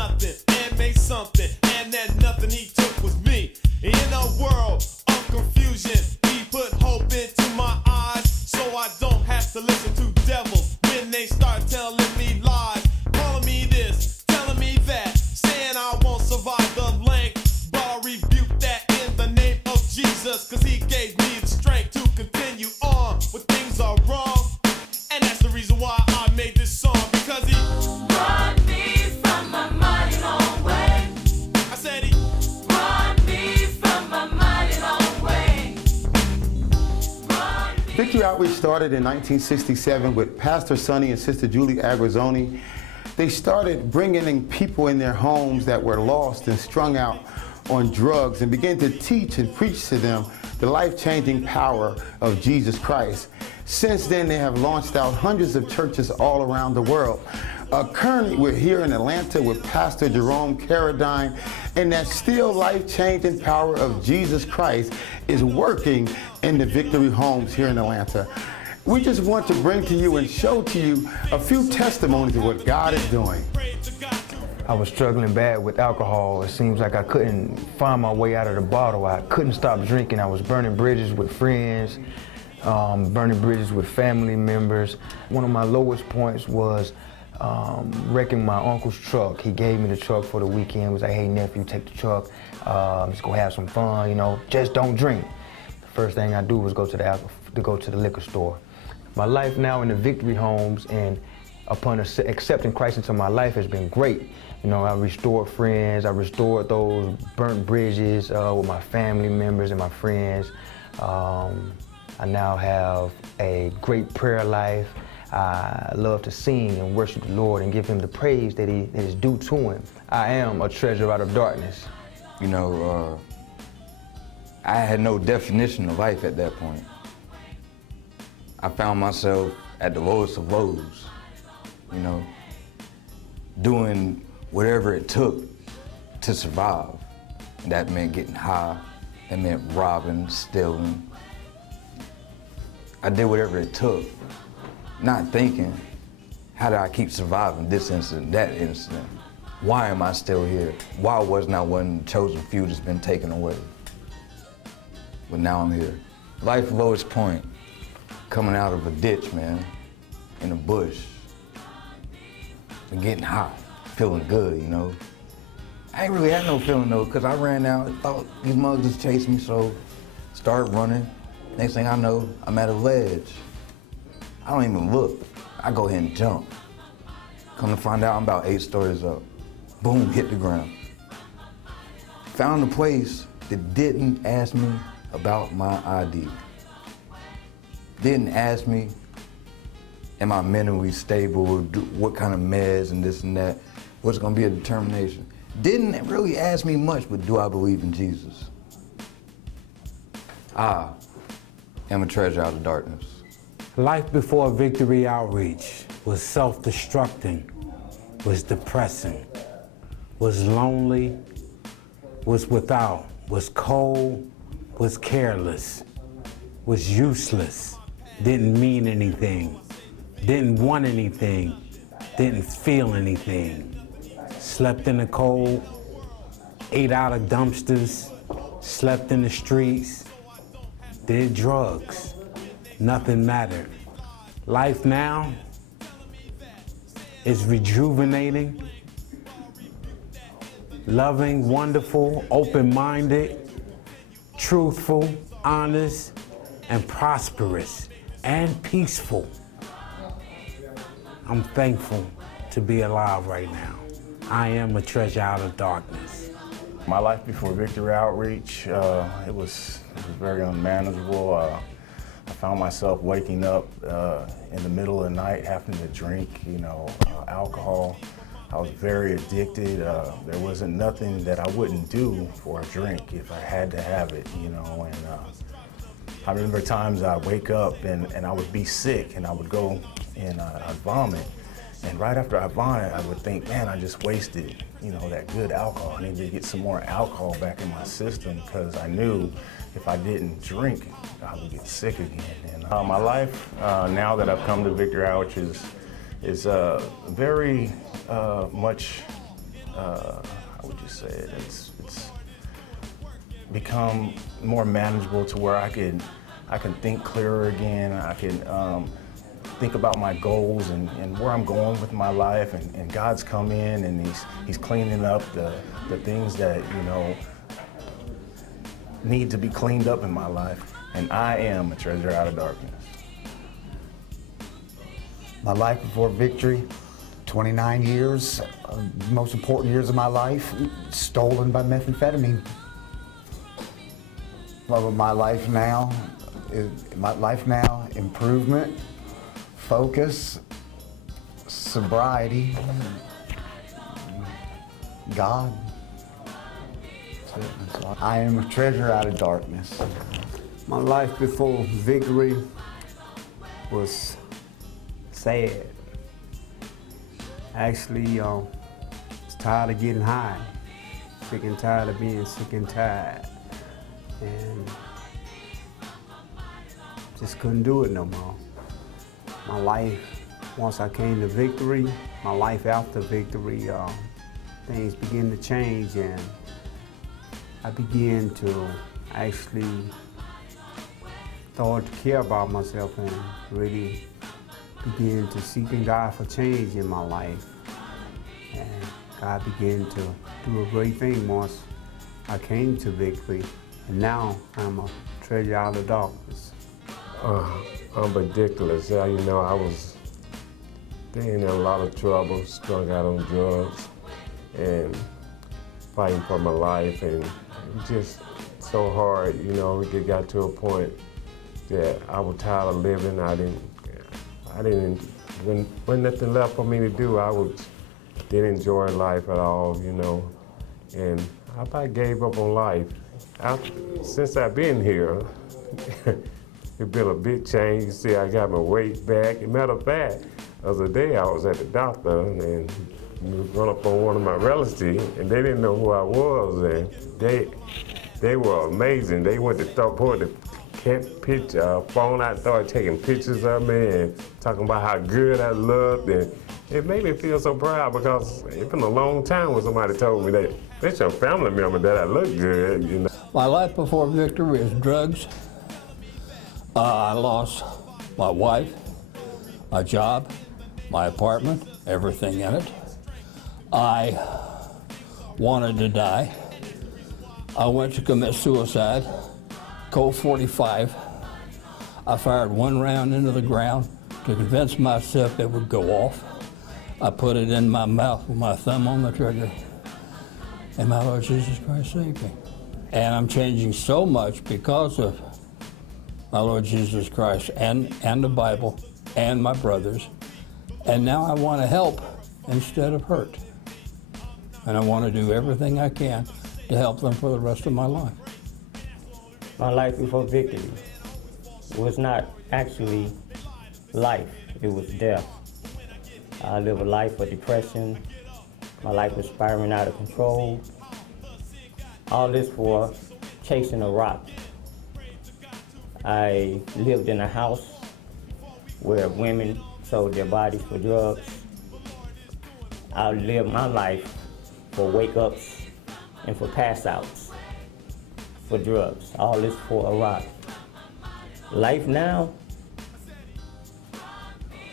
nothing and made something, and that nothing he took was me. In a world of confusion, he put hope into my eyes, so I don't have to listen to devils when they start telling me lies, calling me this, telling me that, saying I won't survive the length. But I rebuke that in the name of Jesus, cause he gave me the strength to continue on when things are wrong. And that's the reason why I made this song, because he brought me from a mighty long way. I said he Brought me from a mighty long way. Victory Outreach started in 1967 with Pastor Sonny and Sister Julie Aguazzoni. They started bringing in people in their homes that were lost and strung out on drugs and began to teach and preach to them the life-changing power of Jesus Christ. Since then, they have launched out hundreds of churches all around the world. Currently, we're here in Atlanta with Pastor Jerome Carradine, and that still life-changing power of Jesus Christ is working in the Victory homes here in Atlanta. We just want to bring to you and show to you a few testimonies of what God is doing. I was struggling bad with alcohol. It seems like I couldn't find my way out of the bottle. I couldn't stop drinking. I was burning bridges with friends, burning bridges with family members. One of my lowest points was wrecking my uncle's truck. He gave me the truck for the weekend. He was like, hey nephew, take the truck. Let's go have some fun, you know, just don't drink. The first thing I do was go to the liquor store. My life now in the Victory homes and upon accepting Christ into my life has been great. You know, I restored friends, I restored those burnt bridges with my family members and my friends. I now have a great prayer life. I love to sing and worship the Lord and give him the praise that is due to him. I am a treasure out of darkness. You know, I had no definition of life at that point. I found myself at the lowest of lows, you know, doing whatever it took to survive. That meant getting high, that meant robbing, stealing. I did whatever it took, not thinking, how do I keep surviving this incident, that incident? Why am I still here? Why wasn't I one of the chosen few that's been taken away? But now I'm here. Life lowest point, coming out of a ditch, man, in a bush, and getting hot, feeling good, you know. I ain't really had no feeling though, because I ran out and thought these mugs just chased me, so started running. Next thing I know, I'm at a ledge. I don't even look. I go ahead and jump. Come to find out, I'm about 8 stories up. Boom, hit the ground. Found a place that didn't ask me about my ID. Didn't ask me, am I mentally stable, what kind of meds and this and that, what's gonna be a determination. Didn't really ask me much, but do I believe in Jesus? I am a treasure out of darkness. Life before Victory Outreach was self-destructing, was depressing, was lonely, was without, was cold, was careless, was useless, didn't mean anything, didn't want anything, didn't feel anything. Slept in the cold, ate out of dumpsters, slept in the streets, did drugs. Nothing mattered. Life now is rejuvenating, loving, wonderful, open-minded, truthful, honest, and prosperous, and peaceful. I'm thankful to be alive right now. I am a treasure out of darkness. My life before Victory Outreach, it was very unmanageable. I found myself waking up in the middle of the night having to drink, alcohol. I was very addicted. There wasn't nothing that I wouldn't do for a drink if I had to have it, and I remember times I'd wake up and I would be sick and I would go and I'd vomit. And right after I vomit, I would think, man, I just wasted, that good alcohol. I needed to get some more alcohol back in my system because I knew if I didn't drink, I would get sick again. And my life, now that I've come to Victory Outreach, is very much how would you say it? It's become more manageable to where I can think clearer again. I can think about my goals and where I'm going with my life. And God's come in and He's cleaning up the things that, you know, need to be cleaned up in my life. And I am a treasure out of darkness. My life before victory, 29 years, most important years of my life, stolen by methamphetamine. My life now, improvement, focus, sobriety, God. That's it. I am a treasure out of darkness. My life before victory was sad. Actually, I was tired of getting high, sick and tired of being sick and tired, and just couldn't do it no more. My life, once I came to victory, my life after victory, things began to change, and I began to actually start to care about myself and really began to seek in God for change in my life. And God began to do a great thing once I came to victory. And now I'm a treasure out of darkness. I'm ridiculous. Yeah, you know, I was in a lot of trouble, strung out on drugs and fighting for my life, and it was just so hard, you know. It got to a point that I was tired of living. When nothing left for me to do, didn't enjoy life at all, you know. And I about gave up on life. Since I've been here, it's been a big change. You see, I got my weight back. As a matter of fact, the other day I was at the doctor and run up on one of my relatives, and they didn't know who I was, and they were amazing. They went to start putting the phone out, started taking pictures of me and talking about how good I looked, and it made me feel so proud because it's been a long time when somebody told me that it's your family member that I look good, you know. My life before victory is drugs. I lost my wife, my job, my apartment, everything in it. I wanted to die. I went to commit suicide, Colt 45. I fired one round into the ground to convince myself it would go off. I put it in my mouth with my thumb on the trigger, and my Lord Jesus Christ saved me. And I'm changing so much because of my Lord Jesus Christ and the Bible and my brothers. And now I want to help instead of hurt. And I want to do everything I can to help them for the rest of my life. My life before victory was not actually life, it was death. I lived a life of depression. My life was spiraling out of control. All this for chasing a rock. I lived in a house where women sold their bodies for drugs. I lived my life for wake-ups and for pass-outs for drugs. All this for a rock. Life now,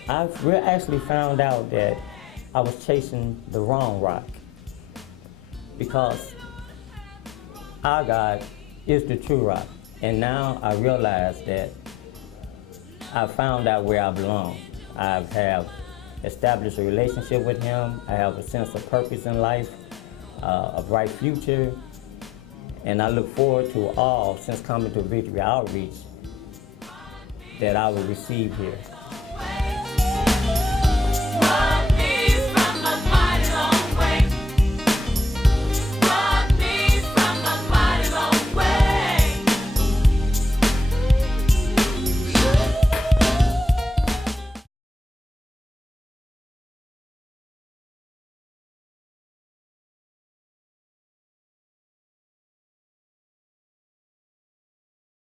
I've actually found out that I was chasing the wrong rock, because our God is the true rock. And now I realize that I found out where I belong. I have established a relationship with Him. I have a sense of purpose in life, a bright future, and I look forward to all, since coming to Victory Outreach, that I will receive here.